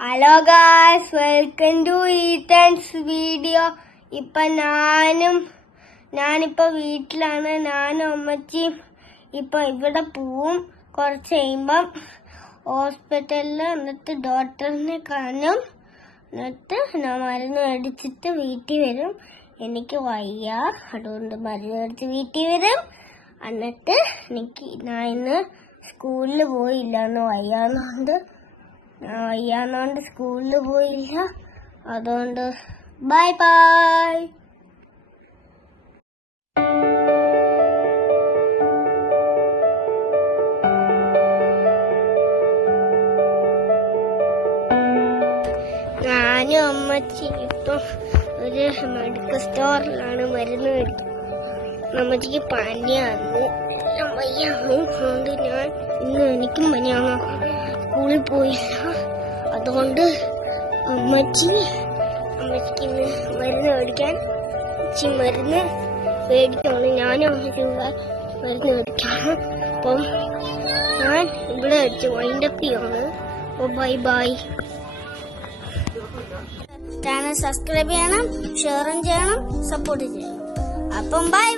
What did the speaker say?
Hello guys, welcome to ഈത്തൻസ് video. ഞാനിപ്പോ വീട്ടിലാണ്. ഞാനും അമ്മച്ചിയും ഇപ്പൊ ഇവിടെ പോവും. കുറച്ച് കഴിയുമ്പം ഹോസ്പിറ്റലിൽ എന്നിട്ട് ഡോക്ടറിനെ കാണും. എന്നിട്ട് ഞാൻ മരുന്ന് മേടിച്ചിട്ട് വീട്ടിൽ വരും. എനിക്ക് വയ്യ, അതുകൊണ്ട് മരുന്ന് മേടിച്ച് വീട്ടിൽ വരും. എന്നിട്ട് ഞാൻ ഇന്ന് സ്കൂളിൽ പോയില്ല. വയ്യാന്നോണ്ട് സ്കൂളിൽ പോയില്ല. അതുകൊണ്ട് ബൈ ബൈ. ഞാനും അമ്മച്ചി ഇപ്പം ഒരു മെഡിക്കൽ സ്റ്റോറിലാണ് മരുന്ന് മേടിക്കുന്നത്. അമ്മച്ചിക്ക് പനിയായിരുന്നു, അതുകൊണ്ട് എനിക്കും പനിയാണ്. സ്കൂളിൽ പോയില്ല. അതുകൊണ്ട് അമ്മച്ചിക്ക് ഇന്ന് മരുന്ന് മേടിക്കാണ്. ഞാനും അമ്മച്ചി മരുന്ന് മേടിക്കാണ്. അപ്പം ഞാൻ ഇവിടെ വെച്ച് വൈൻഡപ്പ് ചെയ്യാണ്. അപ്പോൾ ബൈ ബൈ. ചാനൽ സബ്സ്ക്രൈബ് ചെയ്യണം, ഷെയറും ചെയ്യണം, സപ്പോർട്ട് ചെയ്യണം. അപ്പം ബൈ.